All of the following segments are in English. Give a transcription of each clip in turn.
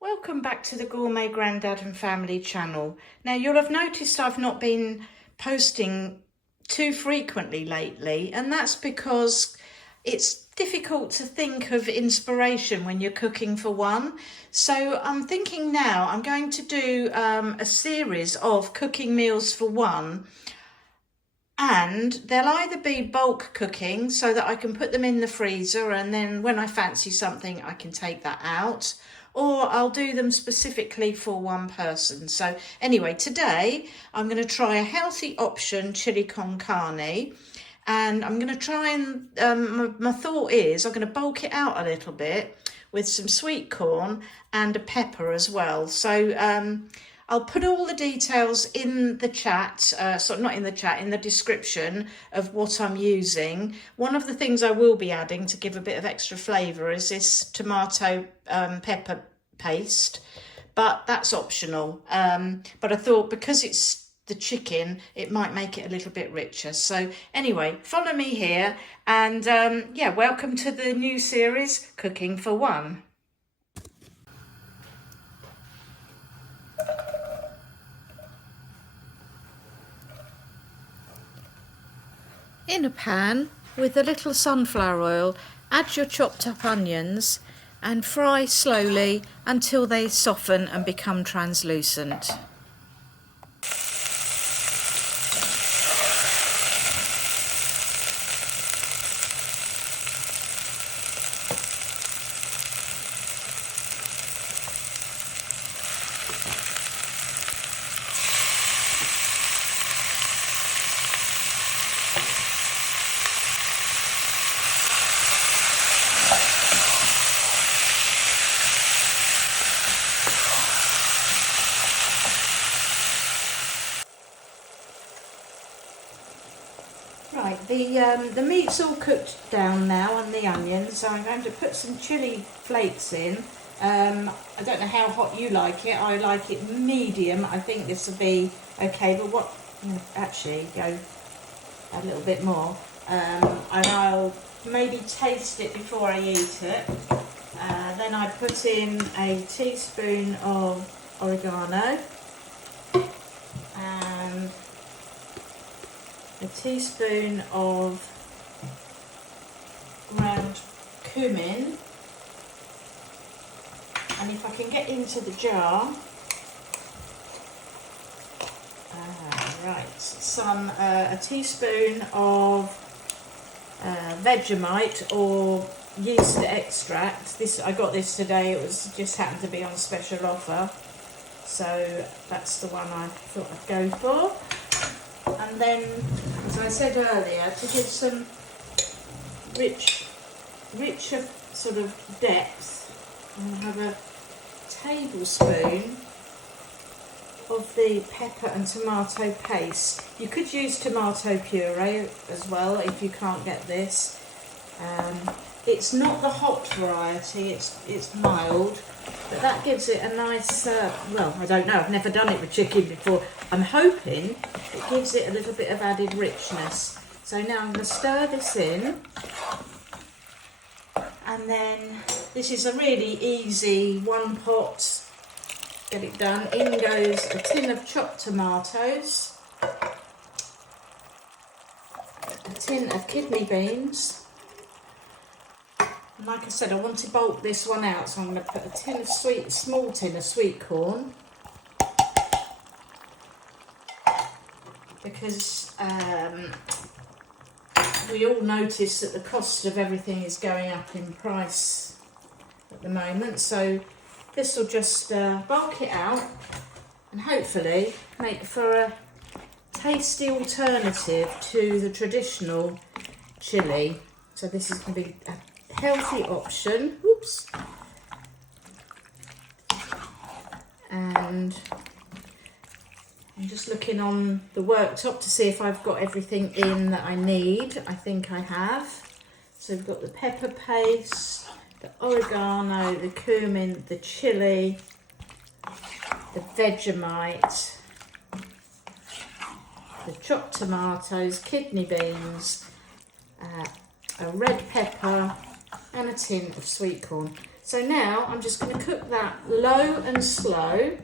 Welcome back to the Gourmet Grandad and Family channel. Now you'll have noticed I've not been posting too frequently lately, and that's because it's difficult to think of inspiration when you're cooking for one. So I'm thinking now I'm going to do a series of cooking meals for one, and they'll either be bulk cooking so that I can put them in the freezer and then when I fancy something I can take that out, or I'll do them specifically for one person. So anyway, today I'm going to try a healthy option, chili con carne, and I'm going to try and, my thought is I'm going to bulk it out a little bit with some sweet corn and a pepper as well. So I'll put all the details in the chat, not in the chat, in the description of what I'm using. One of the things I will be adding to give a bit of extra flavour is this tomato pepper paste, but that's optional. But I thought because it's the chicken, it might make it a little bit richer. So anyway, follow me here and yeah, welcome to the new series, Cooking for One. In a pan with a little sunflower oil, add your chopped up onions and fry slowly until they soften and become translucent. Right, the meat's all cooked down now and the onions, so I'm going to put some chilli flakes in. I don't know how hot you like it. I like it medium. I think this will be okay, but what, actually go a little bit more. And I'll maybe taste it before I eat it. Then I put in a teaspoon of oregano and a teaspoon of ground cumin, and if I can get into the jar, a teaspoon of Vegemite or yeast extract. I got this today. It was just happened to be on special offer, so that's the one I thought I'd go for. And then, as I said earlier, to give some richer sort of depth, I'm going to have a tablespoon of the pepper and tomato paste. You could use tomato puree as well if you can't get this. It's not the hot variety, it's mild, but that gives it a nice, well, I don't know, I've never done it with chicken before. I'm hoping it gives it a little bit of added richness. So now I'm going to stir this in, and then this is a really easy one pot, get it done. In goes a tin of chopped tomatoes, a tin of kidney beans. And like I said, I want to bulk this one out, so I'm going to put a small tin of sweet corn, because we all notice that the cost of everything is going up in price at the moment, so this will just bulk it out and hopefully make for a tasty alternative to the traditional chili. So this is going to be a healthy option. Oops. And I'm just looking on the worktop to see if I've got everything in that I need. I think I have. So we've got the pepper paste, the oregano, the cumin, the chilli, the Vegemite, the chopped tomatoes, kidney beans, a red pepper and a tin of sweet corn. So now I'm just going to cook that low and slow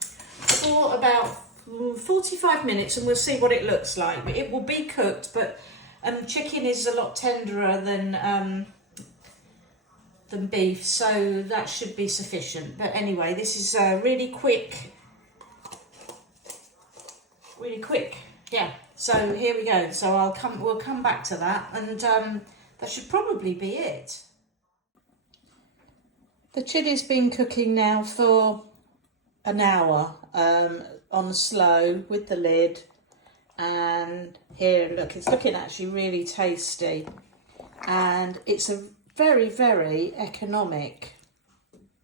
for about 45 minutes and we'll see what it looks like. It will be cooked, but chicken is a lot tenderer than beef, so that should be sufficient. But anyway, this is really quick. Really quick, yeah. So here we go. So we'll come back to that, and that should probably be it. The chilli's been cooking now for an hour on slow with the lid, and here, look, it's looking actually really tasty, and it's a very, very economic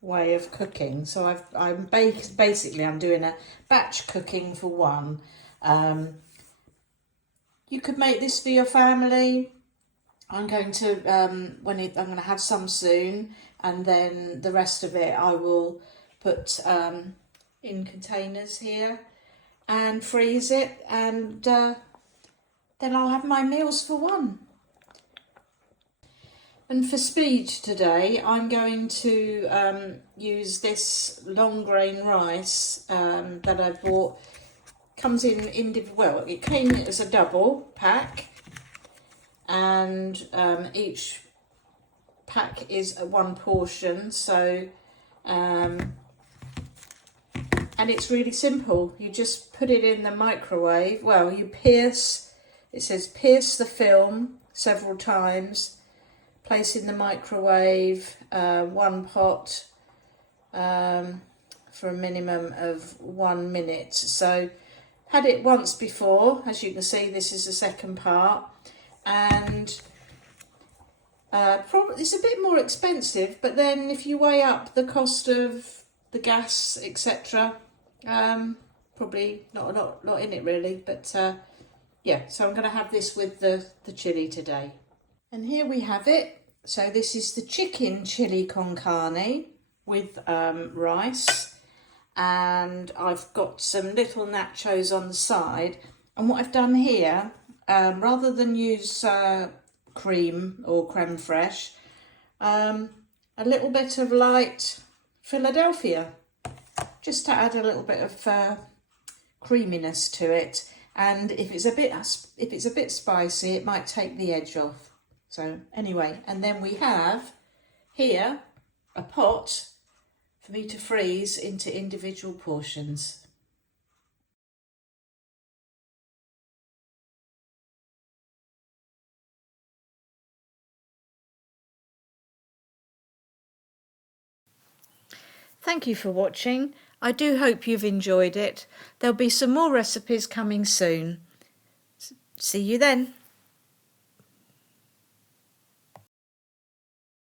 way of cooking. So I'm doing a batch cooking for one. You could make this for your family. I'm going to I'm going to have some soon, and then the rest of it I will put in containers here and freeze it, and then I'll have my meals for one. And for speed today, I'm going to use this long grain rice that I bought. Comes in well, it came as a double pack, and each pack is one portion. So, and it's really simple. You just put it in the microwave. Well, you pierce. It says pierce the film several times. Place in the microwave, one pot for a minimum of 1 minute. So had it once before, as you can see, this is the second part, and probably it's a bit more expensive, but then if you weigh up the cost of the gas, etc., probably not a lot in it really, but yeah, so I'm going to have this with the chilli today. And here we have it. So this is the chicken chili con carne with rice, and I've got some little nachos on the side. And what I've done here, rather than use cream or creme fraiche, a little bit of light Philadelphia, just to add a little bit of creaminess to it. And if it's a bit spicy, it might take the edge off. So anyway, and then we have here a pot for me to freeze into individual portions. Thank you for watching. I do hope you've enjoyed it. There'll be some more recipes coming soon. See you then.